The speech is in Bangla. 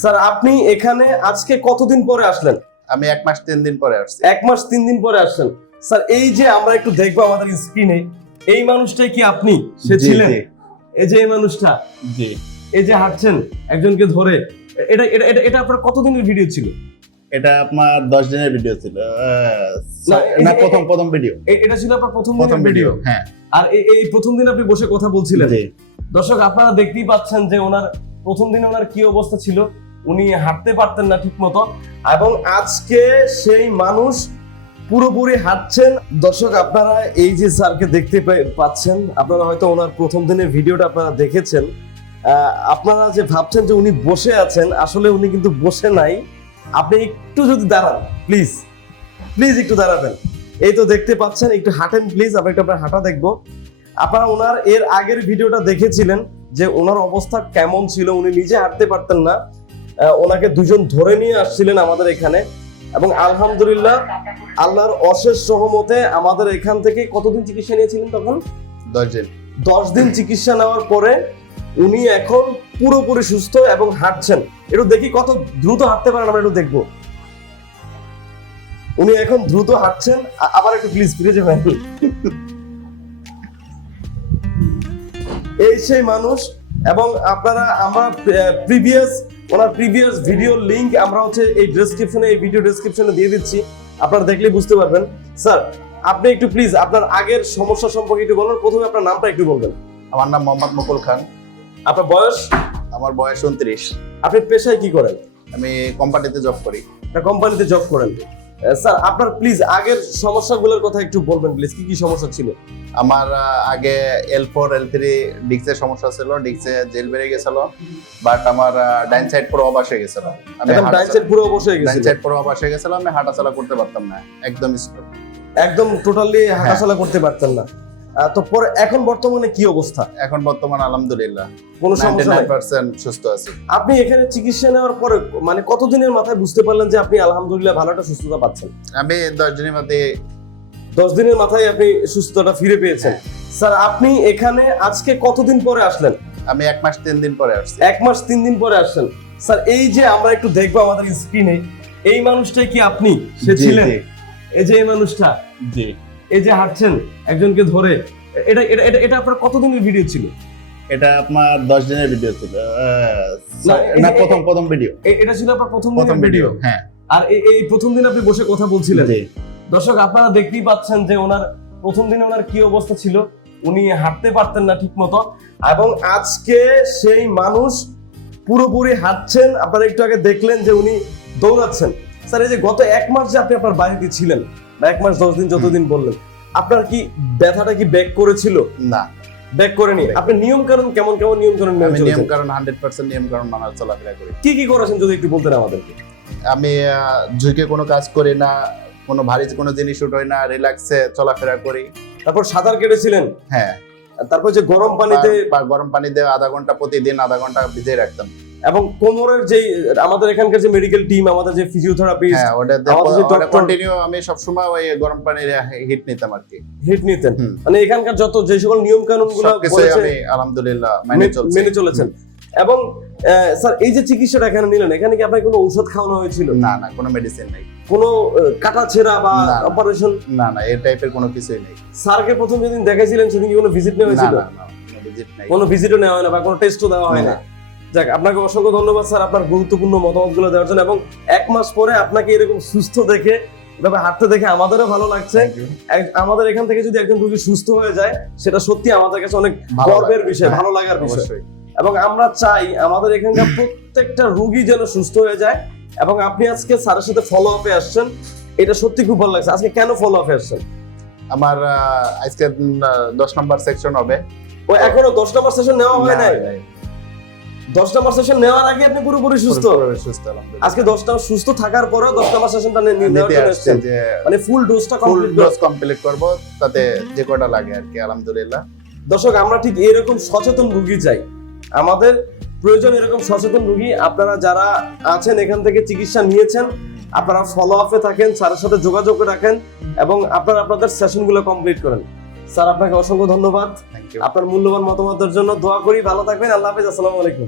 স্যার আপনি এখানে আজকে কতদিন পরে আসলেন? আমি 1 মাস 3 দিন পরে আসছি। 1 মাস 3 দিন পরে আসছেন। স্যার এই যে আমরা একটু দেখবো আমাদের স্ক্রিনে, এই মানুষটাই কি আপনি? সে জি, ছিলেন? জি। এই যে এই মানুষটা, জি। এই যে হাঁটছেন একজনকে ধরে, এটা এটা এটা এটা আপনার কতদিনের ভিডিও ছিল? এটা আপনার 10 দিনের ভিডিও ছিল। না, না, এই- প্রথম ভিডিও। এটা ছিল আপনার প্রথম প্রথম দিনের ভিডিও। ভিডিও, হ্যাঁ। আর এই প্রথম দিন আপনি বসে কথা বলছিলেন। জি। দর্শক আপনারা দেখতেই পাচ্ছেন যে ওনার প্রথম দিনে ওনার কি অবস্থা ছিল, উনি হাঁটতে পারতেন না ঠিক মতো, এবং আজকে সেই মানুষ পুরোপুরি হাঁটছেন। দর্শক আপনারা এই যে স্যারকে দেখতে পাচ্ছেন, আপনারা হয়তো ওনার প্রথম দিনের ভিডিওটা আপনারা দেখেছেন। আপনারা যে ভাবছেন যে উনি বসে আছেন, আসলে উনি কিন্তু বসে নাই। আপনি একটু যদি দাঁড়ান, প্লিজ প্লিজ একটু দাঁড়াবেন। এই তো দেখতে পাচ্ছেন, একটু হাঁটেন প্লিজ, আমরা একটু আপনার হাঁটা দেখবো। আপনারা ওনার এর আগের ভিডিওটা দেখেছিলেন যে ওনার অবস্থা কেমন ছিল, উনি নিজে হাঁটতে পারতেন না, ওনাকে দুজন ধরে নিয়ে আসছিলেন আমাদের এখানে, এবং আলহামদুলিল্লাহ আল্লাহর অশেষ সহমতে আমাদের এখান থেকে কতদিন চিকিৎসা নিয়েছিলেন তখন? 10 দিন। 10 দিন চিকিৎসা নেওয়ার পরে উনি এখন পুরোপুরি সুস্থ এবং হাঁটছেন। একটু দেখি কত দ্রুত হাঁটতে পারেন, আমরা একটু দেখবো। উনি এখন দ্রুত হাঁটছেন। আবার একটু প্লিজ ফিরে যাবেন। এই সেই মানুষ, এবং আপনারা আমরা ওনার প্রিভিয়াস ভিডিও লিংক আমরা হচ্ছে এই ডেসক্রিপশনে, এই ভিডিও ডেসক্রিপশনে দিয়ে দিচ্ছি, আপনারা দেখলেই বুঝতে পারবেন। স্যার আপনি একটু প্লিজ আপনার আগের সমস্যা সম্পর্কে একটু বলুন। প্রথমে আপনার নামটা একটু বলবেন। আমার নাম মোহাম্মদ মুকুল খান। আপনার বয়স? আমার বয়স 29। আপনি পেশায় কি করেন? আমি কোম্পানিতে জব করি। একটা কোম্পানিতে জব করেন। স্যার আপনার প্লিজ আগের সমস্যাগুলোর কথা একটু বলবেন প্লিজ, কি কি সমস্যা ছিল? আমার আগে L4 L3 ডিক্সের সমস্যা ছিল, ডিক্সে জেল বেড়ে গেছিল, বাট আমার ডাইন সাইড পুরো অবশ হয়ে গেছিল। একদম ডাইন সাইড পুরো অবশ হয়ে ডাইন গেছিল। সাইড পুরো অবশ হয়ে গেছিল, আমি হাঁটাচলা করতে পারতাম না, একদম স্টপ, একদম টোটালি হাঁটাচলা করতে পারতেন না। তো পরে এখন বর্তমানে কি অবস্থা? এখন বর্তমান আলহামদুলিল্লাহ কোনো সমস্যা নাই? 99% সুস্থ আছি। আপনি এখানে চিকিৎসা নেওয়ার পরে মানে কতদিনের মাথায় বুঝতে পারলেন যে আপনি আলহামদুলিল্লাহ ভালো একটা সুস্থতা পাচ্ছেন? আমি 10 দিনের মধ্যে 10 দিনের মাথায় আপনি সুস্থতা ফিরে পেয়েছেন। স্যার আপনি এখানে আজকে কতদিন পরে আসলেন? আমি 1 মাস 3 দিন পরে আসছি। 1 মাস 3 দিন পরে আসছেন। স্যার এই যে আমরা একটু দেখবো আমাদের স্ক্রিনে, এই মানুষটাই কি আপনি? সে জি, ছিলেন? জি। এই যে এই মানুষটা, জি। এই যে হাঁটছেন একজনকে ধরে, এটা এটা এটা এটা আপনার কতদিনের ভিডিও ছিল? এটা আপনার 10 দিনের ভিডিও ছিল। না, না, প্রথম ভিডিও। এটা ছিল আপনার প্রথম প্রথম দিনের ভিডিও। ভিডিও, হ্যাঁ। আর এই প্রথম দিন আপনি বসে কথা বলছিলেন। জি। দর্শক আপনারা দেখতেই পাচ্ছেন যে ওনার প্রথম দিনে ওনার কি অবস্থা ছিল, উনি হাঁটতে পারতেন না ঠিক মতো, এবং আজকে সেই মানুষ পুরোপুরি হাঁটছেন। আপনারা একটু আগে দেখলেন যে উনি দৌড়াচ্ছেন। স্যার এই যে গত 1 মাস যে আপনি আপনার বাড়িতে ছিলেন, বা 1 মাস 10 দিন যতদিন বললেন, আপনার কি ব্যথাটা কি ব্যাক করেছিল? না, ব্যাক করেনি। আপনি নিয়ম কানুন কেমন নিয়ম কানুন মেনে আমি চলেছেন? নিয়ম কারণ 100% নিয়ম কারণ মানার চলাফেরা করি। কি কি করেছেন যদি একটু বলতেন আমাদেরকে? আমি ঝুঁকে কোনো কাজ করি না, কোনো ভারী কোনো জিনিস উঠাই না, রিল্যাক্সে চলাফেরা করি। তারপর সাঁতার কেটেছিলেন? হ্যাঁ। তারপর যে গরম পানিতে, গরম পানি দিয়ে প্রতিদিন আধা ঘন্টা ভিজিয়ে রাখতাম। এবং কোমরের যে আমাদের এখানকার যে মেডিকেল টিম, আমাদের যে ফিজিওথেরাপিস্ট, হ্যাঁ, আমাদের যে ওটা doctor- কন্টিনিউ আমি সবসময় ওই গরম পানির হিট নিতাম আর কি। হিট নিতেন। হুম। মানে এখানকার যত যে সকল নিয়ম কানুন গুলো সবকিছুই আমি আলহামদুলিল্লাহ মেনে চলেছেন। এবং স্যার এই যে চিকিৎসাটা এখানে নিলেন, এখানে কি আপনার কোনো ঔষধ খাওয়ানো হয়েছিল? না, না, কোনো মেডিসিন নেই, কোনো কাটা ছেঁড়া বা না, না। অপারেশন? না, না, এই টাইপের কোনো কিছুই নেই। স্যারকে প্রথম যেদিন দেখাইছিলেন সেদিন কি কোনো ভিজিট নেওয়া না, হয়েছিল? না, না, কোনো ভিজিট নেই। কোনো ভিজিটও নেওয়া হয় না বা কোনো টেস্টও দেওয়া হয় না? না। যাক, আপনাকে অসংখ্য ধন্যবাদ স্যার আপনার গুরুত্বপূর্ণ মতামতগুলো দেওয়ার জন্য, এবং 1 মাস পরে আপনাকে এরকম সুস্থ দেখে, এভাবে হাঁটতে দেখে আমাদেরও ভালো লাগছে। Thank you. আমাদের এখান থেকে যদি একজন রোগী সুস্থ হয়ে যায়, সেটা সত্যি আমাদের কাছে অনেক ভালো গর্বের লাগে। বিষয়, হ্যাঁ, ভালো লাগার বিষয়। অবশ্যই। এবং আমরা চাই আমাদের এখানকার প্রত্যেকটা রোগী যেন সুস্থ হয়ে যায়। এবং আপনি আজকে স্যারের সাথে ফলো আপে আসছেন, এটা সত্যি খুব ভালো লাগছে। আজকে কেন ফলো আপে আসছেন? আমার আজকে 10 নম্বর সেকশন হবে। ও এখনো 10 নম্বর সেশন নেওয়া হয় নাই? নাই। 10 নম্বর সেশন নেওয়ার আগে আপনি পুরোপুরি সুস্থ? পুরোপুরি সুস্থ আলহামদুলিল্লাহ। আজকে 10 নম্বর সুস্থ থাকার পরেও 10 নম্বর সেশনটা নেওয়ার নিতে জন্য আসছে এসেছেন, যে মানে ফুল ডোজটা ফুল কমপ্লিট ডোজ কমপ্লিট করব, তাতে যে কটা লাগে আর কি আলহামদুলিল্লাহ। দর্শক আমরা ঠিক এরকম সচেতন রোগী চাই, আমাদের প্রয়োজন এরকম সচেতন রোগী। আপনারা যারা আছেন এখান থেকে চিকিৎসা নিয়েছেন, আপনারা ফলো আপে থাকেন, স্যারের সাথে যোগাযোগ রাখেন, এবং আপনারা আপনাদের সেশনগুলো কমপ্লিট করেন। স্যার আপনাকে অসংখ্য ধন্যবাদ থ্যাংক ইউ। আপনার মূল্যবান মতামতের জন্য। দোয়া করি ভালো থাকবেন। আল্লাহ হাফেজ। আসসালামু আলাইকুম।